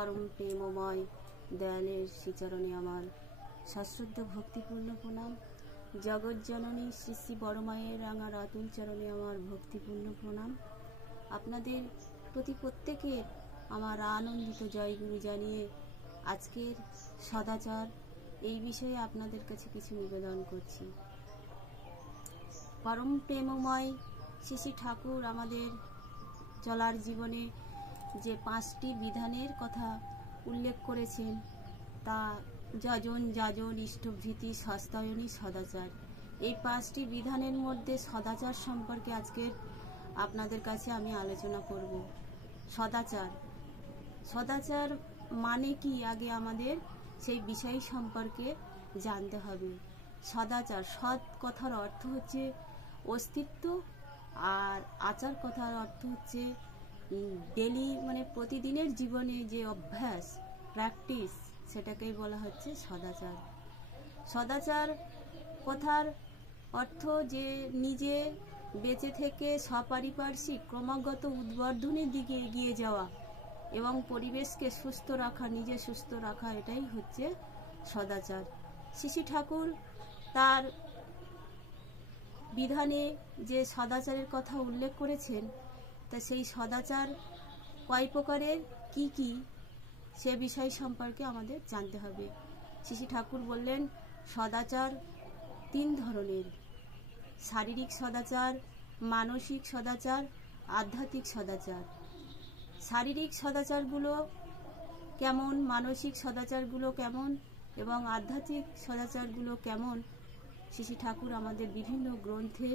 পরম প্রেমময় দয়ালের শ্রীচরণে আমার সশ্রদ্ধ ভক্তিপূর্ণ প্রণাম। জগৎজননী শ্রী শ্রী বড় মায়ের রাঙা রাতুল চরণে আমার ভক্তিপূর্ণ প্রণাম। আপনাদের প্রতি প্রত্যেকের আমার আনন্দিত জয়গুরু জানিয়ে আজকের সদাচার এই বিষয়ে আপনাদের কাছে কিছু নিবেদন করছি। পরম প্রেমময় শ্রী শ্রী ঠাকুর আমাদের চলার জীবনে যে 5টি বিধানের কথা উল্লেখ করেছেন, তা যজন যাজন ইষ্টভৃতি সস্তায়নী সদাচার। এই 5টি বিধানের মধ্যে সদাচার সম্পর্কে আজকে আপনাদের কাছে আমি আলোচনা করব। সদাচার মানে কি, আগে আমাদের সেই বিষয় সম্পর্কে জানতে হবে। সদাচার, সৎ কথার অর্থ হচ্ছে অস্তিত্ব, আর আচার কথার অর্থ হচ্ছে ডেলি মানে প্রতিদিনের জীবনে যে অভ্যাস প্র্যাকটিস, সেটাকেই বলা হচ্ছে সদাচার। সদাচার কথার অর্থ যে নিজে বেঁচে থেকে সপারিপার্শ্বিক ক্রমাগত উদ্বর্ধনের দিকে এগিয়ে যাওয়া এবং পরিবেশকে সুস্থ রাখা, নিজে সুস্থ রাখা, এটাই হচ্ছে সদাচার। শ্রী শ্রী ঠাকুর তার বিধানে যে সদাচারের কথা উল্লেখ করেছেন, তা সেই সদাচার কয় প্রকারের, কি কি, সে বিষয় সম্পর্কে আমাদের জানতে হবে। শ্রী শ্রী ঠাকুর বললেন সদাচার 3 ধরনের: শারীরিক সদাচার, মানসিক সদাচার, আধ্যাত্মিক সদাচার। শারীরিক সদাচারগুলো কেমন, মানসিক সদাচারগুলো কেমন এবং আধ্যাত্মিক সদাচারগুলো কেমন, শ্রী শ্রী ঠাকুর আমাদের বিভিন্ন গ্রন্থে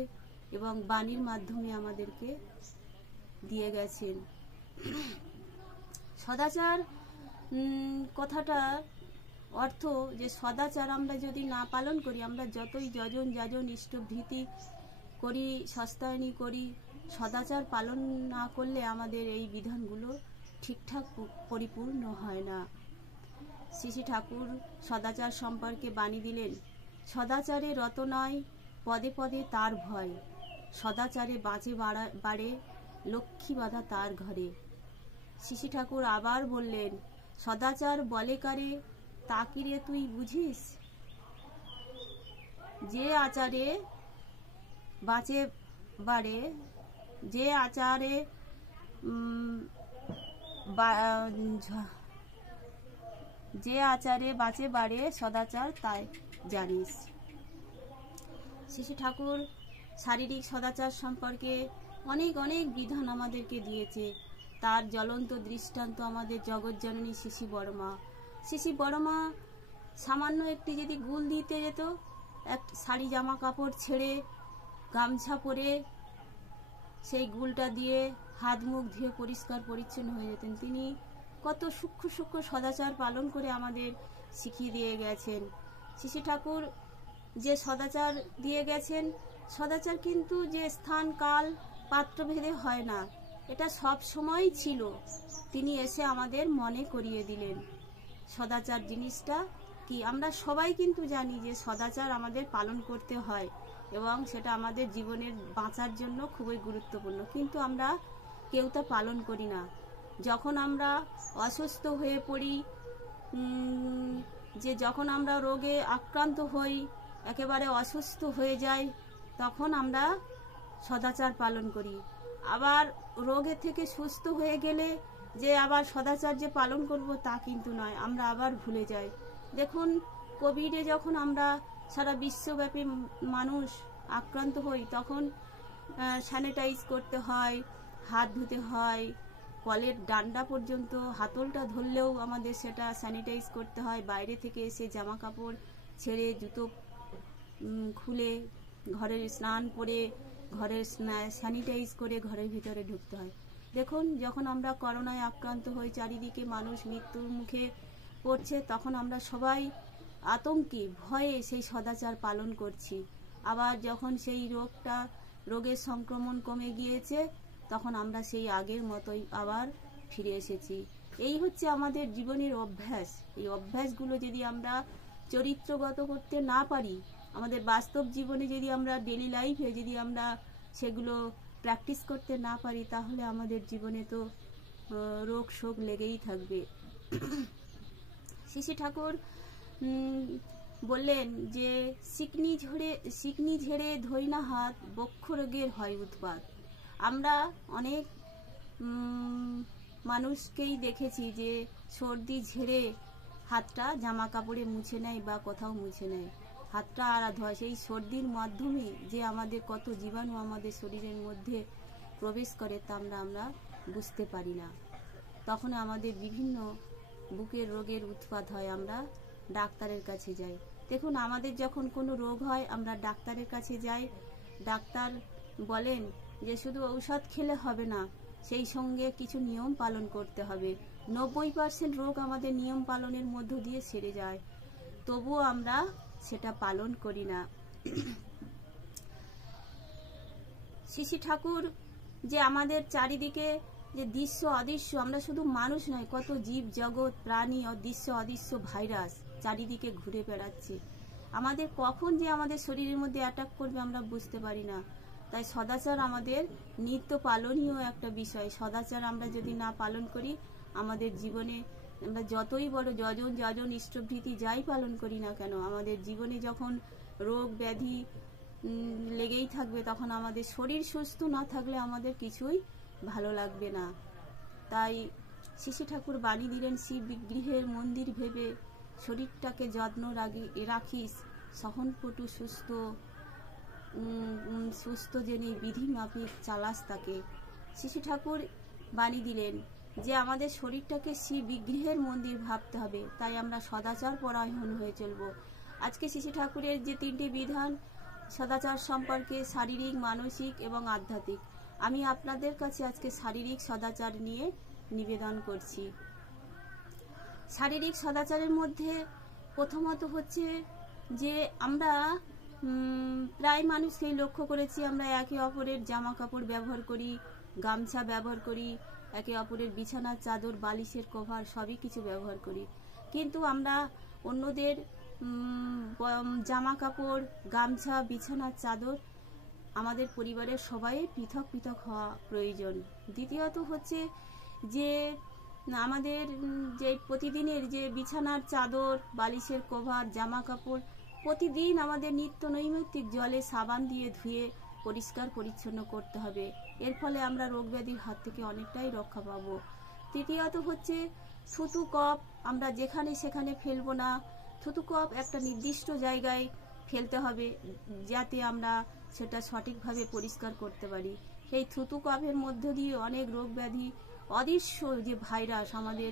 এবং বাণীর মাধ্যমে আমাদেরকে দিয়ে গেছেন। সদাচার কথাটা অর্থ যে সদাচার আমরা যদি না পালন করি, আমরা যতই যজন যাজন ইষ্টভৃতি করি, সস্তায়নী করি, সদাচার পালন না করলে আমাদের এই বিধানগুলো ঠিকঠাক পরিপূর্ণ হয় না। শ্রী শ্রী ঠাকুর সদাচার সম্পর্কে বাণী দিলেন, সদাচারে রত নয় পদে পদে তার ভয়, সদাচারে বাঁচে বাড়ে লক্ষ্মী বাঁধা তার ঘরে। শ্রী শ্রী ঠাকুর আবার বললেন, সদাচার বলে কারে তা কি রে তুই বুঝিস, যে আচারে বাঁচে বাড়ে, যে আচারে যে আচারে বাঁচে বাড়ে সদাচার তাই জানিস। শ্রী শ্রী ঠাকুর শারীরিক সদাচার সম্পর্কে অনেক অনেক বিধান আমাদেরকে দিয়েছে। তার জ্বলন্ত দৃষ্টান্ত আমাদের জগৎজননী শ্রী শ্রী বড় মা। শ্রী শ্রী বড় মা সামান্য একটি যদি গুল দিতে যেত, এক শাড়ি জামা কাপড় ছেড়ে গামছা পরে সেই গুলটা দিয়ে হাত মুখ ধুয়ে পরিষ্কার পরিচ্ছন্ন হয়ে যেতেন। তিনি কত সূক্ষ্ম সূক্ষ্ম সদাচার পালন করে আমাদের শিখিয়ে দিয়ে গেছেন। শ্রী শ্রী ঠাকুর যে সদাচার দিয়ে গেছেন, সদাচার কিন্তু যে স্থান কাল পাত্রভেদে হয় না, এটা সব সময় ছিল। তিনি এসে আমাদের মনে করিয়ে দিলেন সদাচার জিনিসটা কি। আমরা সবাই কিন্তু জানি যে সদাচার আমাদের পালন করতে হয় এবং সেটা আমাদের জীবনের বাঁচার জন্য খুবই গুরুত্বপূর্ণ, কিন্তু আমরা কেউ তা পালন করি না। যখন আমরা অসুস্থ হয়ে পড়ি, যখন আমরা রোগে আক্রান্ত হই, একেবারে অসুস্থ হয়ে যাই, তখন আমরা সদাচার পালন করি। আবার রোগে থেকে সুস্থ হয়ে গেলে যে আবার সদাচার যে পালন করব তা কিন্তু নয়, আমরা আবার ভুলে যাই। দেখুন, কোভিডে যখন আমরা সারা বিশ্বব্যাপী মানুষ আক্রান্ত হই, তখন স্যানিটাইজ করতে হয়, হাত ধুতে হয়, কলের ডান্ডা পর্যন্ত হাতলটা ধরলেও আমাদের সেটা স্যানিটাইজ করতে হয়। বাইরে থেকে এসে জামা কাপড় ছেড়ে জুতো খুলে ঘরের স্নান করে ঘরের স্যানিটাইজ করে ঘরের ভিতরে ঢুকতে হয়। দেখুন, যখন আমরা করোনায় আক্রান্ত হই, চারিদিকে মানুষ মৃত্যুর মুখে পড়ছে, তখন আমরা সবাই আতঙ্কে ভয়ে সেই সদাচার পালন করছি। আবার যখন সেই রোগের সংক্রমণ কমে গিয়েছে, তখন আমরা সেই আগের মতোই আবার ফিরে এসেছি। এই হচ্ছে আমাদের জীবনের অভ্যাস। এই অভ্যাসগুলো যদি আমরা চরিত্রগত করতে না পারি, আমাদের বাস্তব জীবনে যদি আমরা ডেলি লাইফে যদি আমরা সেগুলো প্র্যাকটিস করতে না পারি, তাহলে আমাদের জীবনে তো রোগ শোক লেগেই থাকবে। শ্রী ঠাকুর বললেন যে সিকনি ঝেড়ে ধই না হাত, বক্ষ রোগের হয় উৎপাত। আমরা অনেক মানুষকেই দেখেছি যে সর্দি ঝেড়ে হাতটা জামা কাপড়ে মুছে নেয় বা কোথাও মুছে নেয়, হাতটা আরাধ হয়। সেই সর্দির মাধ্যমে যে আমাদের কত জীবাণু আমাদের শরীরের মধ্যে প্রবেশ করে তা আমরা বুঝতে পারি না। তখন আমাদের বিভিন্ন বুকের রোগের উৎপাত হয়, আমরা ডাক্তারের কাছে যাই। দেখুন, আমাদের যখন কোনো রোগ হয় আমরা ডাক্তারের কাছে যাই, ডাক্তার বলেন যে শুধু ঔষধ খেলে হবে না, সেই সঙ্গে কিছু নিয়ম পালন করতে হবে। 90% রোগ আমাদের নিয়ম পালনের মধ্য দিয়ে সেরে যায়, তবুও আমরা সেটা পালন করি না। শ্রী ঠাকুর যে আমাদের চারিদিকে যে দৃশ্য অদৃশ্য, আমরা শুধু মানুষ নয়, কত জীব জগৎ প্রাণী অদৃশ্য অদৃশ্য ভাইরাস চারিদিকে ঘুরে বেড়াচ্ছে, আমাদের কখন যে আমাদের শরীরের মধ্যে অ্যাটাক করবে আমরা বুঝতে পারি না। তাই সদাচার আমাদের নিত্য পালনীয় একটা বিষয়। সদাচার আমরা যদি না পালন করি, আমাদের জীবনে আমরা যতই বড় যজন ইষ্টভৃতি যাই পালন করি না কেন, আমাদের জীবনে যখন রোগ ব্যাধি লেগেই থাকবে, তখন আমাদের শরীর সুস্থ না থাকলে আমাদের কিছুই ভালো লাগবে না। তাই শ্রী ঠাকুর বাণী দিলেন, শিব বিগ্রহের মন্দির ভেবে শরীরটাকে যত্ন রাখিস, সহনপটু সুস্থ জেনে বিধি মাফিক চালাস তাকে। শ্রী ঠাকুর বাণী দিলেন যে আমাদের শরীরটাকে শিব বিগ্রহের মন্দির ভাবতে হবে, তাই আমরা সদাচার পরায়ণ হয়ে চলব। আজকে শ্রী ঠাকুরের যে 3টি বিধান সদাচার সম্পর্কে, শারীরিক, মানসিক এবং আধ্যাত্মিক, আমি আপনাদের কাছে আজকে শারীরিক সদাচার নিয়ে নিবেদন করছি। শারীরিক সদাচারের মধ্যে প্রথমত হচ্ছে যে আমরা প্রায় মানুষকেই লক্ষ্য করেছি, আমরা একে অপরের জামা কাপড় ব্যবহার করি, গামছা ব্যবহার করি, একে অপরের বিছানার চাদর, বালিশের কভার সবই কিছু ব্যবহার করি, কিন্তু আমরা অন্যদের জামা কাপড়, গামছা, বিছানার চাদর আমাদের পরিবারের সবাই পৃথক পৃথক হওয়া প্রয়োজন। দ্বিতীয়ত হচ্ছে যে আমাদের যে প্রতিদিনের যে বিছানার চাদর, বালিশের কভার, জামা কাপড় প্রতিদিন আমাদের নিত্য নৈমিত্তিক জলে সাবান দিয়ে ধুয়ে পরিষ্কার পরিচ্ছন্ন করতে হবে। এর ফলে আমরা রোগ ব্যাধির হাত থেকে অনেকটাই রক্ষা পাবো। তৃতীয়ত হচ্ছে থুতু কপ আমরা যেখানে সেখানে ফেলবো না, থুতু কপ একটা নির্দিষ্ট জায়গায় ফেলতে হবে যাতে আমরা সেটা সঠিকভাবে পরিষ্কার করতে পারি। সেই থুতু কপের মধ্য দিয়ে অনেক রোগ ব্যাধি অদৃশ্য যে ভাইরাস আমাদের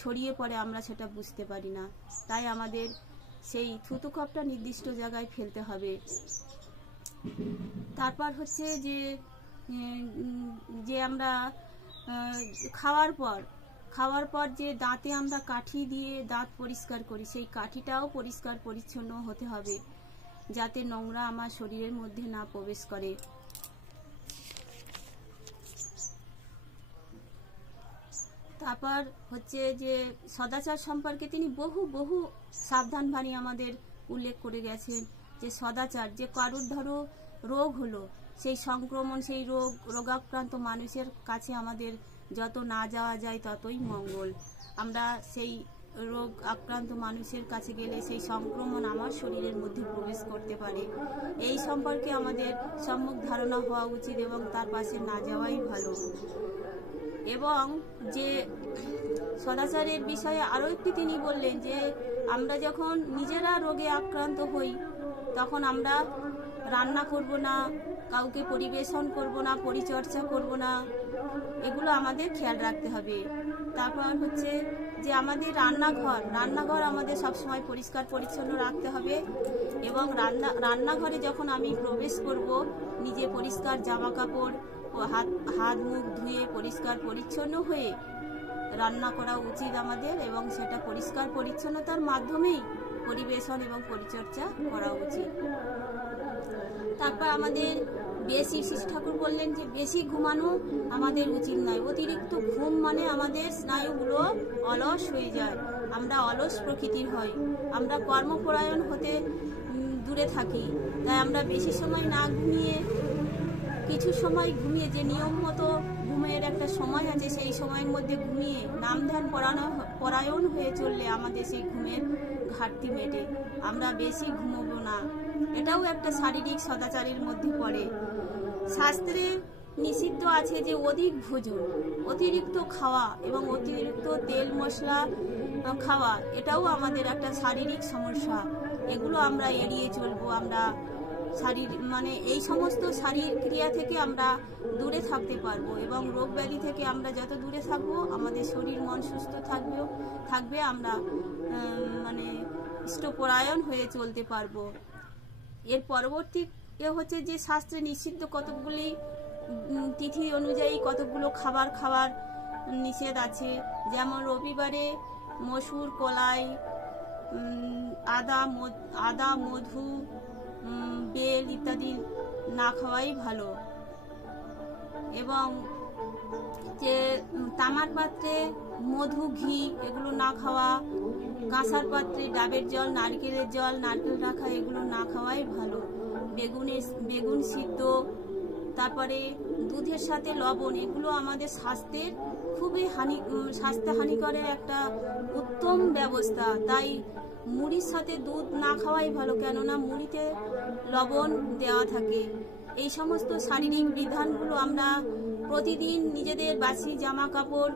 ছড়িয়ে পড়ে, আমরা সেটা বুঝতে পারি না। তাই আমাদের সেই থুতু কপটা নির্দিষ্ট জায়গায় ফেলতে হবে। তারপর হচ্ছে যে আমরা খাওয়ার পর যে দাঁতে আমরা কাঠি দিয়ে দাঁত পরিষ্কার করি, সেই কাঠিটাও পরিষ্কার পরিচ্ছন্ন হতে হবে যাতে নোংরা আমার শরীরের মধ্যে না প্রবেশ করে। তারপর হচ্ছে যে সদাচার সম্পর্কে তিনি বহু সাবধান বাণী আমাদের উল্লেখ করে গেছেন যে সদাচার, যে কারুর ধরো রোগ হলো, সেই সংক্রমণ, সেই রোগাক্রান্ত মানুষের কাছে আমাদের যত না যাওয়া যায় ততই মঙ্গল। আমরা সেই রোগ আক্রান্ত মানুষের কাছে গেলে সেই সংক্রমণ আমার শরীরের মধ্যে প্রবেশ করতে পারে, এই সম্পর্কে আমাদের সম্যক ধারণা হওয়া উচিত এবং তার পাশে না যাওয়াই ভালো। এবং যে সদাচারের বিষয়ে আরও একটি তিনি বললেন যে আমরা যখন নিজেরা রোগে আক্রান্ত হই তখন আমরা রান্না করব না, কাউকে পরিবেশন করব না, পরিচর্যা করব না, এগুলো আমাদের খেয়াল রাখতে হবে। তারপর হচ্ছে যে আমাদের রান্নাঘর আমাদের সবসময় পরিষ্কার পরিচ্ছন্ন রাখতে হবে এবং রান্নাঘরে যখন আমি প্রবেশ করব নিজে পরিষ্কার জামা কাপড় ও হাত মুখ ধুয়ে পরিষ্কার পরিচ্ছন্ন হয়ে রান্না করা উচিত আমাদের, এবং সেটা পরিষ্কার পরিচ্ছন্নতার মাধ্যমেই পরিবেশন এবং পরিচর্যা করা উচিত। তারপর আমাদের শ্রী ঠাকুর বললেন যে বেশি ঘুমানো আমাদের উচিত নয়। অতিরিক্ত ঘুম মানে আমাদের স্নায়ুগুলো অলস হয়ে যায়, আমরা অলস প্রকৃতির হই, আমরা কর্মপরায়ণ হতে দূরে থাকি। তাই আমরা বেশি সময় না ঘুমিয়ে কিছু সময় ঘুমিয়ে যে নিয়ম মতো ঘুম ঘুমের একটা সময় আছে, সেই সময়ের মধ্যে ঘুমিয়ে নাম ধ্যান পরায়ণ হয়ে চললে আমাদের সেই ঘুমের ঘাটতি মেটে। আমরা বেশি ঘুমোবো না, এটাও একটা শারীরিক সদাচারের মধ্যে পড়ে। শাস্ত্রে নিষিদ্ধ আছে যে অধিক ভোজন, অতিরিক্ত খাওয়া এবং অতিরিক্ত তেল মশলা খাওয়া, এটাও আমাদের একটা শারীরিক সমস্যা। এগুলো আমরা এড়িয়ে চলবো। আমরা এই সমস্ত শারীরিক ক্রিয়া থেকে আমরা দূরে থাকতে পারবো এবং রোগ ব্যাধি থেকে আমরা যত দূরে থাকবো আমাদের শরীর মন সুস্থ থাকবে। আমরা ইষ্টপরায়ণ হয়ে চলতে পারবো। এর পরবর্তী হচ্ছে যে শাস্ত্রে নিষিদ্ধ কতকগুলি তিথি অনুযায়ী কতকগুলো খাবার নিষেধ আছে। যেমন রবিবারে মসুর, কলাই, আদা, মধু, বেল ইত্যাদি না খাওয়াই ভালো। এবং যে তামার পাত্রে মধু, ঘি এগুলো না খাওয়া, কাঁসার পাত্রে ডাবের জল, নারকেলের জল, নারকেল রাখা এগুলো না খাওয়াই ভালো। বেগুন সিদ্ধ, তারপরে দুধের সাথে লবণ, এগুলো আমাদের স্বাস্থ্যের খুবই স্বাস্থ্য হানিকরের একটা উত্তম ব্যবস্থা। তাই মুড়ির সাথে দুধ না খাওয়াই ভালো, কেননা মুড়িতে লবণ দেওয়া থাকে। এই সমস্ত শারীরিক বিধানগুলো আমরা প্রতিদিন নিজেদের বাসি জামা কাপড়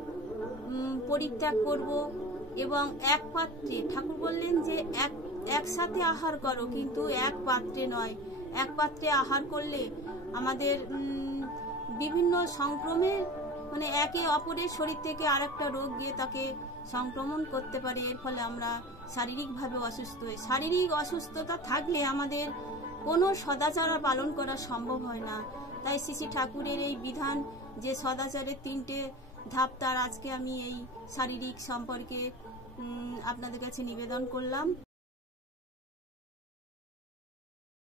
পরিত্যাগ করব এবং এক পাত্রে, ঠাকুর বললেন যে একসাথে আহার করো, কিন্তু এক পাত্রে নয়। এক পাত্রে আহার করলে আমাদের বিভিন্ন সংক্রমণের একে অপরের শরীর থেকে আরেকটা রোগ গিয়ে তাকে সংক্রমণ করতে পারে। এর ফলে আমরা শারীরিকভাবে অসুস্থ হই। শারীরিক অসুস্থতা থাকলে আমাদের কোনো সদাচার পালন করা সম্ভব হয় না। তাই শ্রী ঠাকুরের এই বিধান যে সদাচারের 3টে ধাপ, তার আজকে আমি এই শারীরিক সম্পর্কে আপনাদের কাছে নিবেদন করলাম।